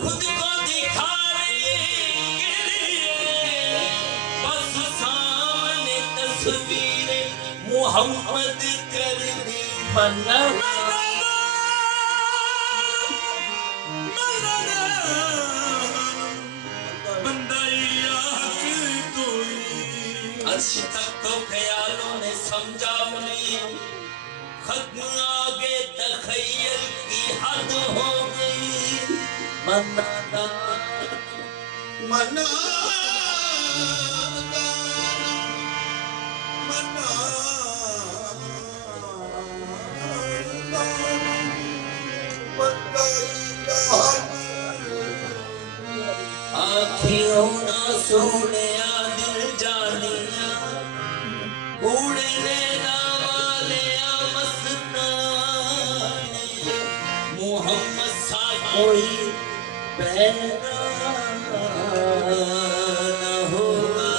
खुद को दिखाने के लिए बस सामने तस्वीर मोहम्मद कर दी बना अर्श तक तो ख्यालों ने समझा मुझे खत्म आगे तखय्युल की हद हो गई मनाना मनाना आँखियों ना सोने दिल जानिया उड़ने वाले मस्ताने मोहम्मद सा कोई पैदा न होगा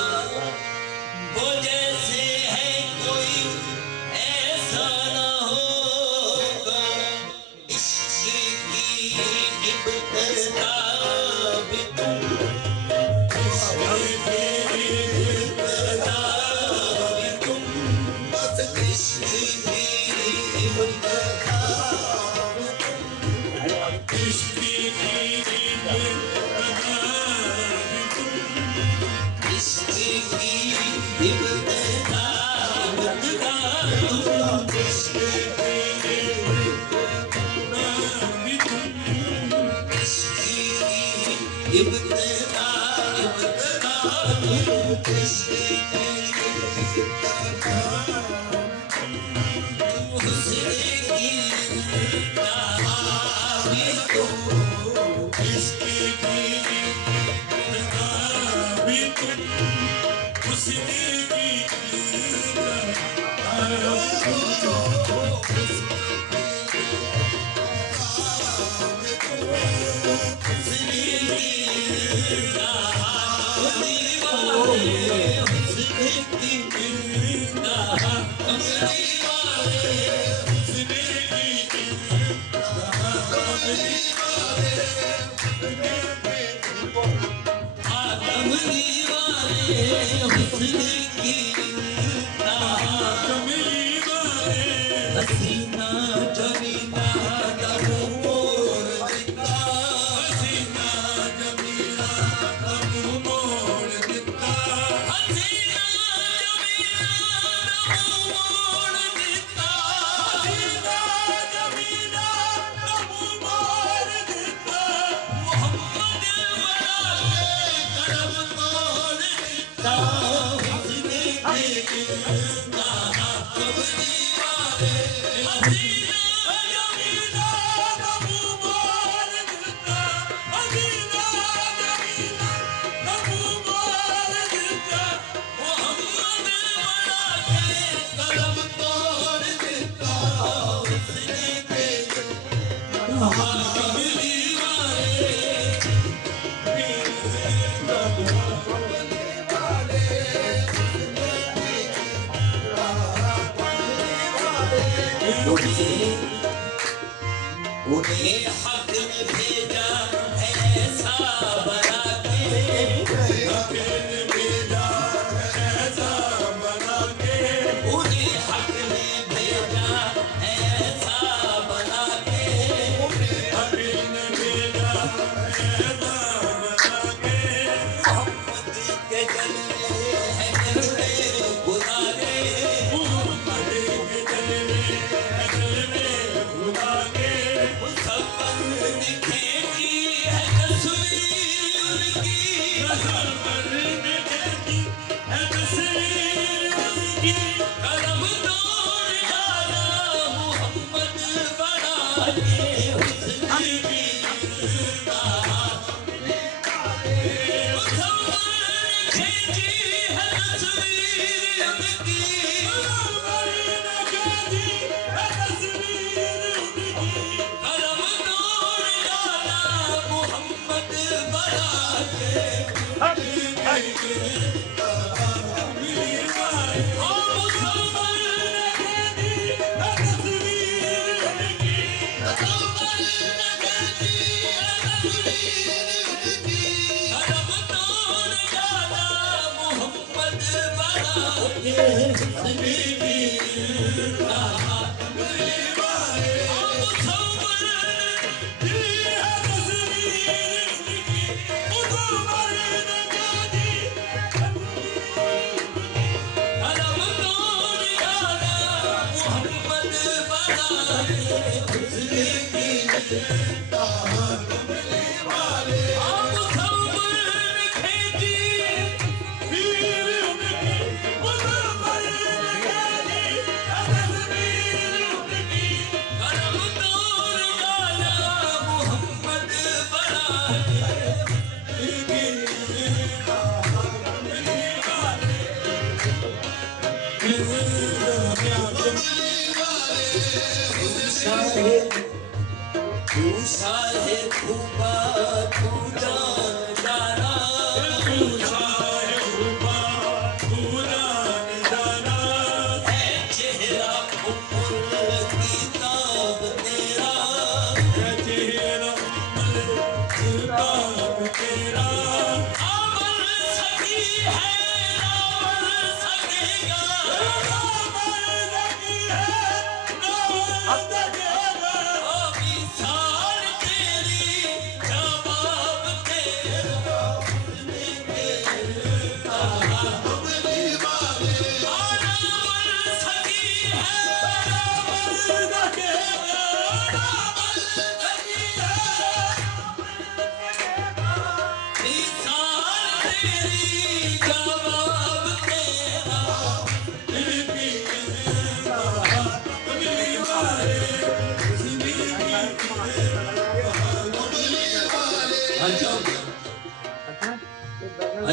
वो जैसे है कोई ऐसा न होगा इश्क की इब्तिदा भी तुम उन्हें हक ने भेजा ऐसा बना के भेजा ऐसा बना के उन्हें हक ने भेजा ऐसा बना के हक ने भेजा ऐसा बना के मोहम्मद के जलवे है जलवे खुदा के मोहम्मद के जलवे है जलवे खुदा के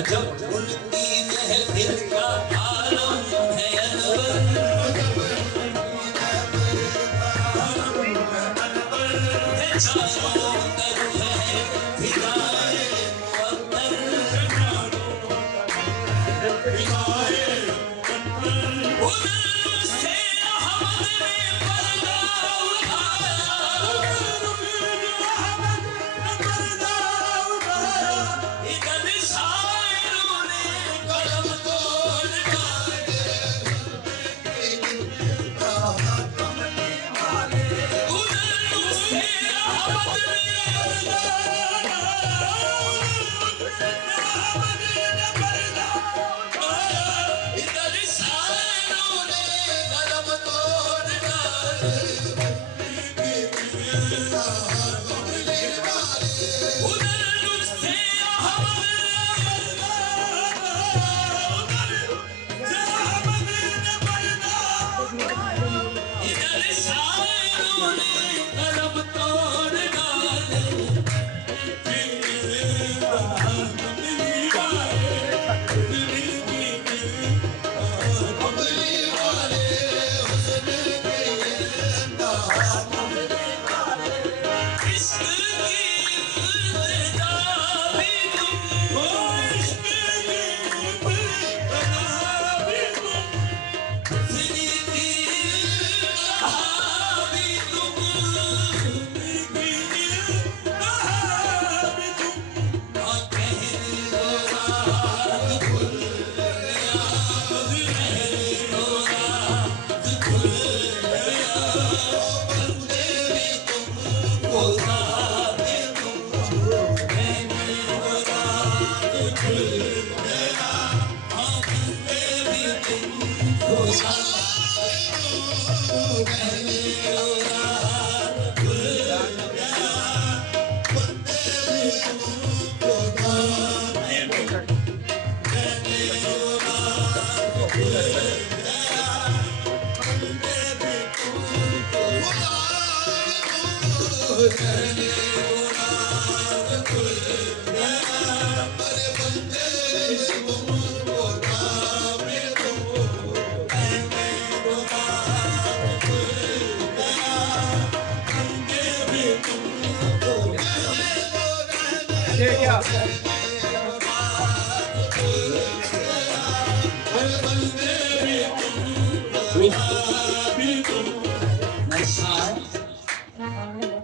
जब उनकी महफिल का आलम है अनवर, चारों तरफ है फिदाए मुअत्तर, उससे अहमद ने पर्दा उठाया, इधर शायरों ने कलम तोड़ डाले, उधर उससे अहमद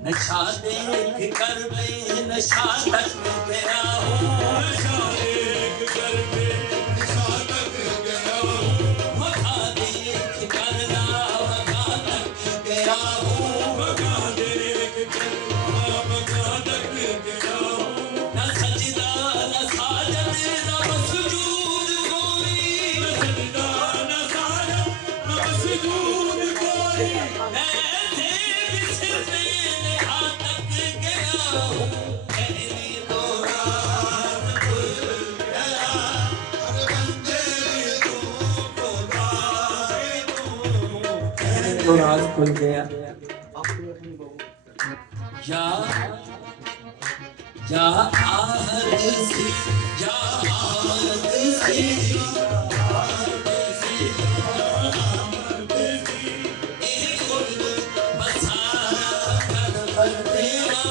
नशा देख कर मैं नशा तक गया हूँ, नशा देख कर मैं नशा तक गया हूँ, तो राज खुल गया या आरज़ी या आरज़ी एक गुल बसारा कर दिया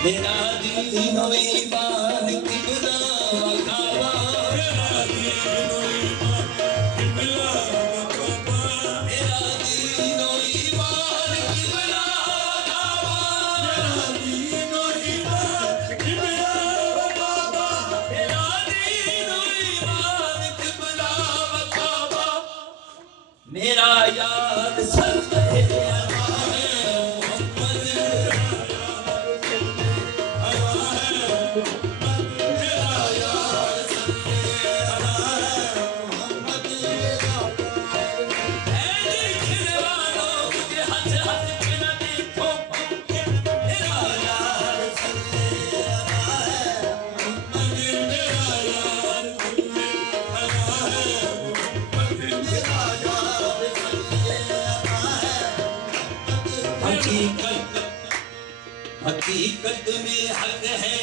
मेरा दीनो ईमान किबला वकाबा मेरा दीनो ईमान किबला वकाबा मेरा यार सल्लल्लाहु हकीकत हकीकत में हक है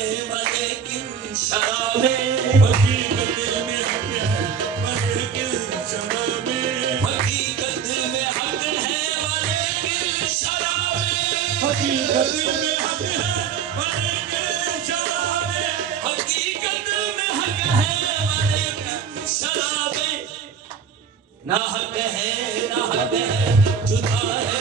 लेकिन शराबे हकीकत में हक है लेकिन शराबे हकीकत में हक है लेकिन शराबे हकीकत में हक है लेकिन शराबे हकीकत में हक है लेकिन शराबे ना हक है जुदा है